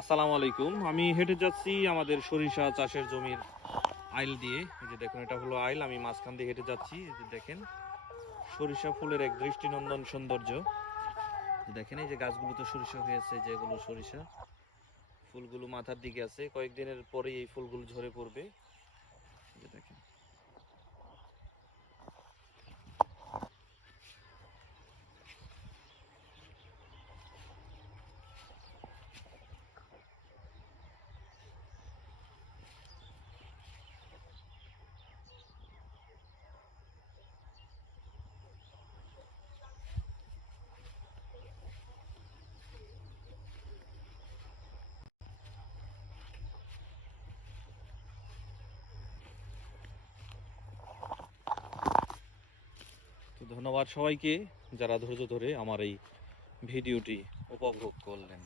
আসসালামু আলাইকুম। আমি হেঁটে যাচ্ছি আমাদের সরিষা চাষের জমির আইল দিয়ে। এই যে দেখুন, এটা হলো আইল। আমি মাঝখান দিয়ে হেঁটে যাচ্ছি। এই যে দেখেন, সরিষা ফুলের এক দৃষ্টিনন্দন সৌন্দর্য। দেখেন এই যে গাছগুলোতে সরিষা হয়েছে, যেগুলো সরিষা ফুলগুলো মাথার দিকে আছে, কয়েকদিনের পরেই এই ফুলগুলো ঝরে পড়বে। এই যে দেখেন। তো ধন্যবাদ সবাইকে যারা ধৈর্য ধরে আমার এই ভিডিওটি উপভোগ করলেন।